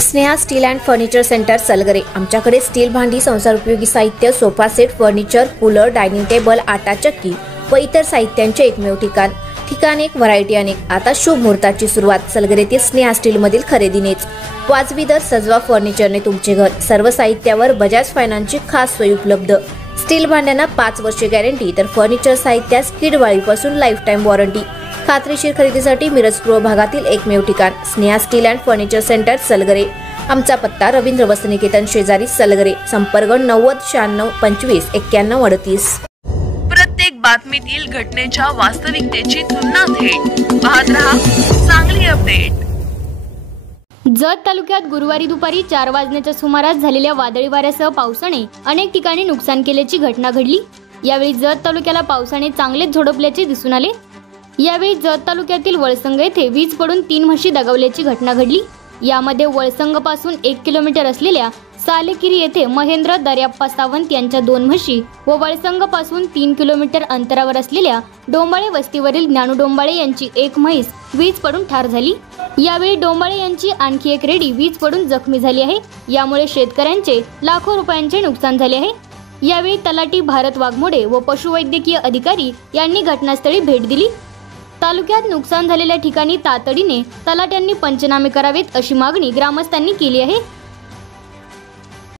Sneha steel and furniture centre Salgare. आमच्याकडे steel भांडी, संसार उपयोगी साहित्य, sofa set, furniture, cooler, dining table, आटा चक्की व इतर साहित्यांचे एकमेव ठिकाण एक, व्हरायटी अनेक। आता शुभ मुहूर्ताची सुरुवात सलगरेतील स्नेहा स्टील मधील खरेदीनेच। वाजवी दर, सजवा फर्निचरने तुमचे घर। सर्व साहित्यावर बजाज फायनान्सची खास सोय उपलब्ध। स्टील भांड्यांना 5 वर्षे गॅरंटी, तर फर्निचर साहित्यास किडवाळीपासून लाईफ टाइम वॉरंटी। खात्रीशीर खरेदीसाठी मिरज पूर्व भागातील एकमेव ठिकाण Sneha steel and furniture centre Salgare. आमचा पत्ता रवींद्र वस्त्रनिकेतन शेजारी सलगरे। संपर्क 90 96 25 91 38। प्रत्येक बातमीतील घटनेच्या वास्तविकतेची तुलना थेट पाहत रहा चांगली अपडेट। जत तालुक्यात गुरुवारी दुपारी 4 वाजण्याच्या सुमारास झालेल्या वादळी वाऱ्यासह पावसाने अनेक ठिकाणी नुकसान केल्याची घटना घडली। यावेळी जत तालुक्याला पावसाने चांगलेच झोडपल्याचे दिसून आले। यावेळी जत तालुक्यातील वळसंग येथे वीज पडून 3 म्हशी दगावल्याची घटना घडली। यामध्ये वळसंग पासून 1 किलोमीटर असलेल्या सालेकिरी येथे महेंद्र दर्याप्पा सावंत यांच्या 2 म्हशी व वळसंग पासून 3 किलोमीटर अंतरावर असलेल्या डोंबाळे वस्तीवरील ज्ञानू डोंबाळे यांची 1 म्हैस वीज पडून ठार झाली। यावेळी डोंबाळे यांची आणखी 1 रेडी वीज पडून जखमी झाली आहे। यामुळे शेतकऱ्यांचे लाखो रुपयांचे नुकसान झाले आहे। यावेळी तलाठी भारत वाघमोडे व पशुवैद्यकीय अधिकारी यांनी घटनास्थळी भेट दिली। तालुक्यात नुकसान झालेल्या ठिकाणी तातडीने तलाट्यांनी पंचनामे करावेत अशी मागणी ग्रामस्थांनी केली आहे।